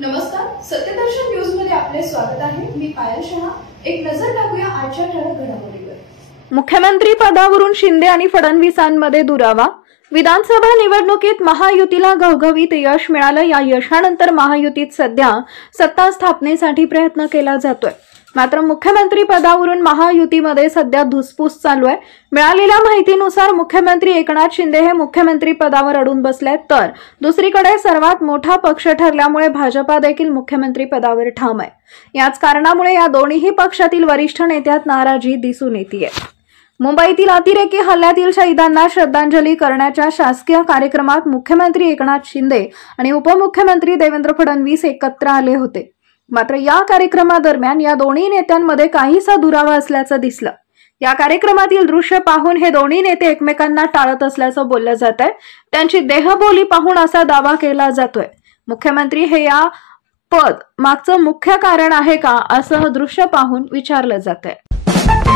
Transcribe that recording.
नमस्कार, सत्यदर्शन न्यूज मध्ये आपले स्वागत आहे। मी पायल शहा। एक नजर टाकूया आजच्या ठळक घडामोडीवर। मुख्यमंत्री पदावरून शिंदे आणि फडणवीसांमध्ये दुरावा। विधानसभा निवडणुकीत महायुतीला घवघवीत यश मिळालं। या यशानंतर महायुतीत सध्या सत्ता स्थापनेसाठी प्रयत्न केला जातोय। मात्र मुख्यमंत्री पदावरून महायुतीमध्ये सध्या धुसफूस चालू आहे। मिळालेल्या माहितीनुसार मुख्यमंत्री एकनाथ शिंदे हे मुख्यमंत्री पदावर अडून बसलेत, तर दुसरीकडे सर्वात मोठा पक्ष ठरल्यामुळे भाजपा देखील मुख्यमंत्री पदावर ठाम आहे। याच कारणामुळे या दोन्ही पक्षातील वरिष्ठ नेत्यात नाराजी दिसून येते। मुंबईतील अतिरेकी हल्ल्यातील शहीदांना श्रद्धांजली करण्याच्या शासकीय कार्यक्रमात मुख्यमंत्री एकनाथ शिंदे आणि उपमुख्यमंत्री देवेंद्र फडणवीस एकत्र आले होते। मात्र या कार्यक्रमादरम्यान या दोन्ही नेत्यांमध्ये काहीसा दुरावा असल्याचं दिसलं। या कार्यक्रमातील दृश्य पाहून हे दोन्ही नेते एकमेकांना टाळत असल्याचं बोललं जात आहे। त्यांची देहबोली पाहून असा दावा केला जातोय मुख्यमंत्री हे या पद मागचं मुख्य कारण आहे का, असं दृश्य पाहून विचारलं जात आहे।